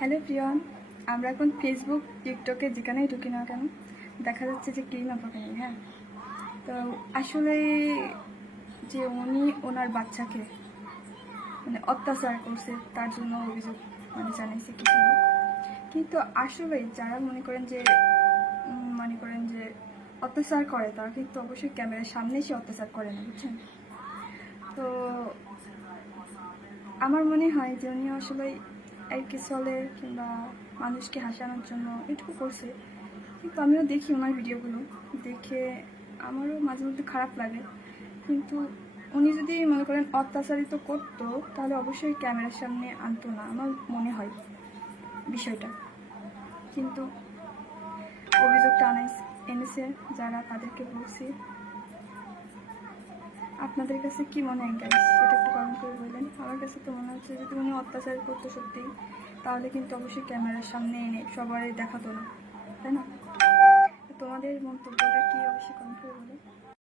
Hello প্রিয়ন, আমরা এখন Facebook টিকটকে যেখানেই ঢুকি না কেন দেখা যাচ্ছে যে ক্লিন আপ নেই। হ্যাঁ, তো আসলে যে উনি ওনার বাচ্চাকে অত্যাচার করছে তার জন্য অভিযোগ জানাইছে কিছু লোক। কিন্তু আসলে যারা মনে করেন যে অত্যাচার করে তারা কিন্তু অবশ্যই ক্যামেরার সামনে এসে অত্যাচার করে না, বুঝছেন? তো আমার মনে হয় যে উনি আসলে আর কি চলে কিংবা মানুষকে হাসানোর জন্য এটুকু করছে। কিন্তু আমিও দেখি ওনার ভিডিওগুলো, দেখে আমারও মাঝে মধ্যে খারাপ লাগে। কিন্তু উনি যদি মনে করেন অত্যাচারিত করতো তাহলে অবশ্যই ক্যামেরার সামনে আনতো না, আমার মনে হয় বিষয়টা। কিন্তু অভিযোগটা এনেছে যারা, তাদেরকে বলছি। আপনাদের কাছে কি মনে হয় গাইস, সেটা একটু কমেন্ট করে বললেন। আমার কাছে তো মনে হচ্ছে যদি উনি অত্যাচার করতো সত্যিই, তাহলে কিন্তু অবশ্যই ক্যামেরার সামনে এনে সবারই দেখাতো না, তাই না? তোমাদের মন্তব্যটা কি অবশ্যই কমেন্ট করে বলো।